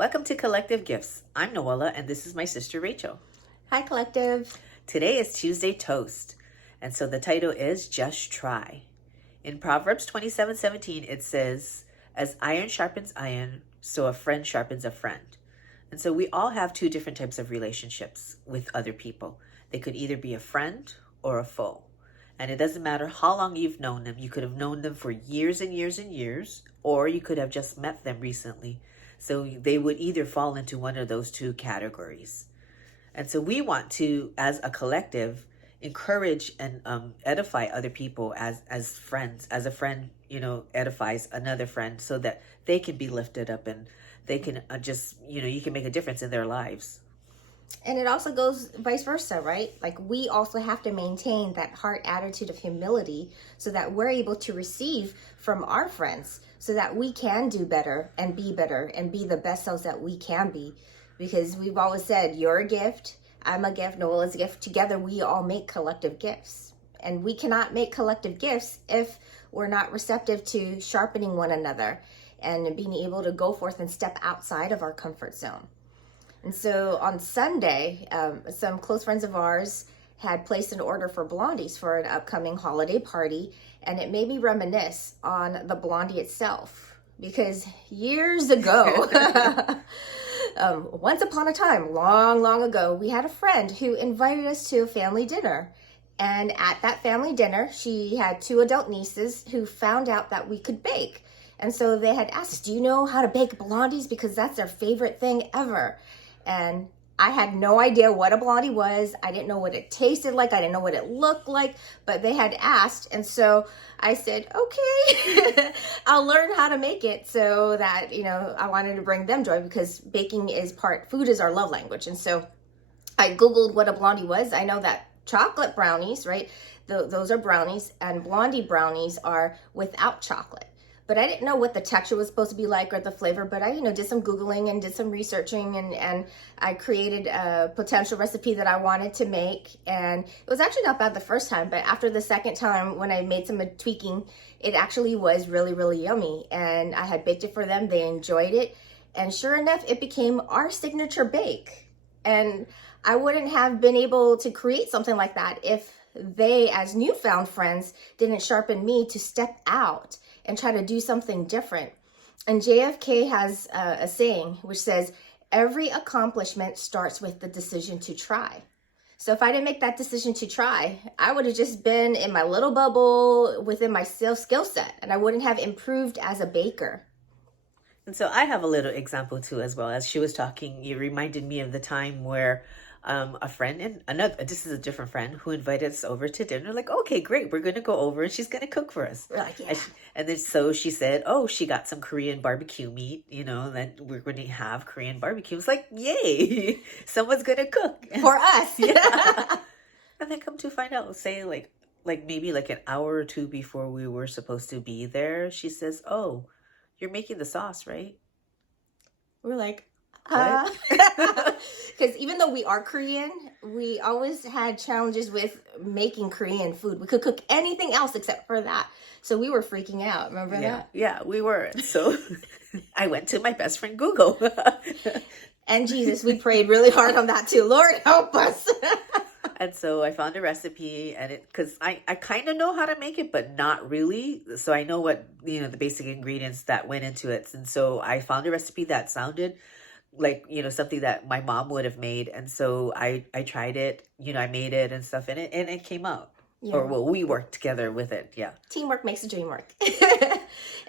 Welcome to Collective Gifts. I'm Noella, and this is my sister Rachel. Hi, Collective. Today is Tuesday Toast, and so the title is Just Try. In Proverbs 27:17, it says, "As iron sharpens iron, so a friend sharpens a friend." And so we all have two different types of relationships with other people. They could either be a friend or a foe. And it doesn't matter how long you've known them. You could have known them for years and years and years, or you could have just met them recently. So they would either fall into one of those two categories. And so we want to, as a collective, encourage and edify other people as friends, as a friend, edifies another friend so that they can be lifted up and they can you can make a difference in their lives. And it also goes vice versa, right? Like we also have to maintain that heart attitude of humility so that we're able to receive from our friends so that we can do better and be the best selves that we can be. Because we've always said, you're a gift, I'm a gift, Noel's a gift. Together, we all make collective gifts. And we cannot make collective gifts if we're not receptive to sharpening one another and being able to go forth and step outside of our comfort zone. And so on Sunday, some close friends of ours had placed an order for blondies for an upcoming holiday party, and it made me reminisce on the blondie itself. Because years ago, once upon a time, long, long ago, we had a friend who invited us to a family dinner. And at that family dinner, she had two adult nieces who found out that we could bake. And so they had asked us, do you know how to bake blondies? Because that's their favorite thing ever. And I had no idea what a blondie was. I didn't know what it tasted like. I didn't know what it looked like, but they had asked. And so I said, okay, I'll learn how to make it so that, I wanted to bring them joy because food is our love language. And so I Googled what a blondie was. I know that chocolate brownies, right? Those are brownies, and blondie brownies are without chocolate. But I didn't know what the texture was supposed to be like or the flavor, but I, did some Googling and did some researching and I created a potential recipe that I wanted to make. And it was actually not bad the first time, but after the second time when I made some tweaking, it actually was really, really yummy. And I had baked it for them. They enjoyed it. And sure enough, it became our signature bake. And I wouldn't have been able to create something like that if they, as newfound friends, didn't sharpen me to step out and try to do something different. And JFK has a saying which says, every accomplishment starts with the decision to try. So if I didn't make that decision to try, I would have just been in my little bubble within my skill set, and I wouldn't have improved as a baker. And so I have a little example too, as well. As she was talking, you reminded me of the time where a friend and this is a different friend who invited us over to dinner. Like, okay, great, we're gonna go over and she's gonna cook for us. We're like, yeah. And then so she said, oh, she got some Korean barbecue meat, that we're gonna have Korean barbecue. It's like, yay, someone's gonna cook for us. Yeah. And then come to find out, say like maybe like an hour or two before we were supposed to be there, she says, oh, you're making the sauce, right? We're like, because even though we are Korean, we always had challenges with making Korean food. We could cook anything else except for that. So we were freaking out. Remember that? Yeah, we were. So I went to my best friend Google. And Jesus, we prayed really hard on that too. Lord, help us. And so I found a recipe, and because I kind of know how to make it, but not really. So I know what, the basic ingredients that went into it. And so I found a recipe that sounded like, something that my mom would have made. And so I tried it, I made it and stuff in it, and it came out. Yeah. Or well, we worked together with it. Yeah. Teamwork makes the dream work.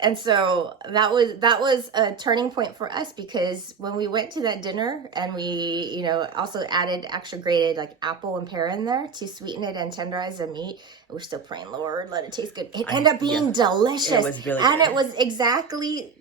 And so that was a turning point for us, because when we went to that dinner and we, also added extra grated like apple and pear in there to sweeten it and tenderize the meat. We're still praying, Lord, let it taste good. It ended up being delicious. It was really good. And it was exactly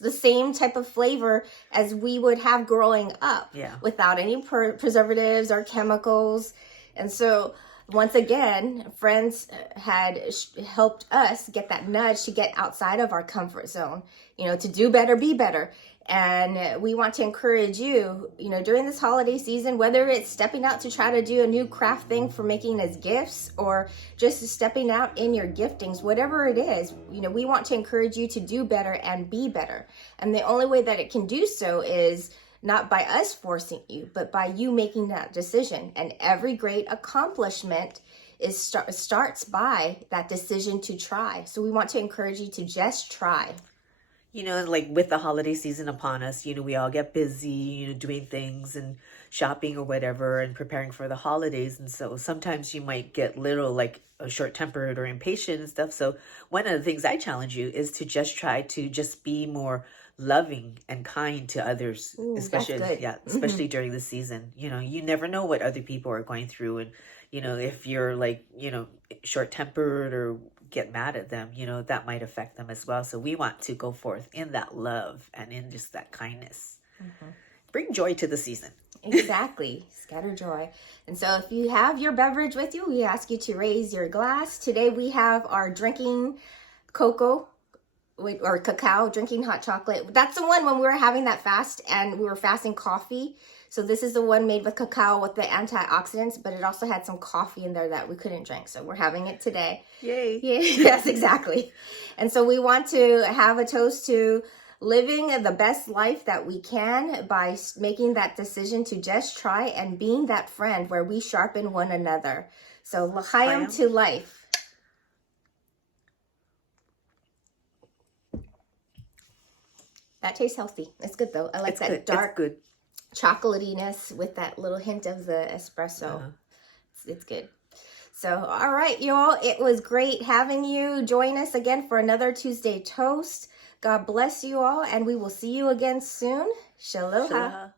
the same type of flavor as we would have growing up. Yeah. Without any preservatives or chemicals. And so once again, friends had helped us get that nudge to get outside of our comfort zone, to do better, be better. And we want to encourage you, during this holiday season, whether it's stepping out to try to do a new craft thing for making as gifts, or just stepping out in your giftings, whatever it is, we want to encourage you to do better and be better. And the only way that it can do so is not by us forcing you, but by you making that decision. And every great accomplishment starts by that decision to try. So we want to encourage you to just try. Like with the holiday season upon us, we all get busy, doing things and shopping or whatever and preparing for the holidays. And so sometimes you might get little like a short-tempered or impatient and stuff. So one of the things I challenge you is to just try to just be more loving and kind to others. Ooh, especially, that's good. yeah, especially during the season. You never know what other people are going through. And, if you're like, short-tempered or get mad at them, that might affect them as well. So we want to go forth in that love and in just that kindness. Bring joy to the season. Exactly. Scatter joy. And so if you have your beverage with you, we ask you to raise your glass. Today we have our drinking cocoa or cacao, drinking hot chocolate. That's the one when we were having that fast and we were fasting coffee. So this is the one made with cacao with the antioxidants, but it also had some coffee in there that we couldn't drink. So we're having it today. Yay. Yeah, yes, exactly. And so we want to have a toast to living the best life that we can by making that decision to just try and being that friend where we sharpen one another. So l'chaim to life. That tastes healthy. It's good though. I like that dark chocolatiness with that little hint of the espresso. It's good. So, all right, y'all. It was great having you join us again for another Tuesday Toast. God bless you all, and we will see you again soon. Shalom.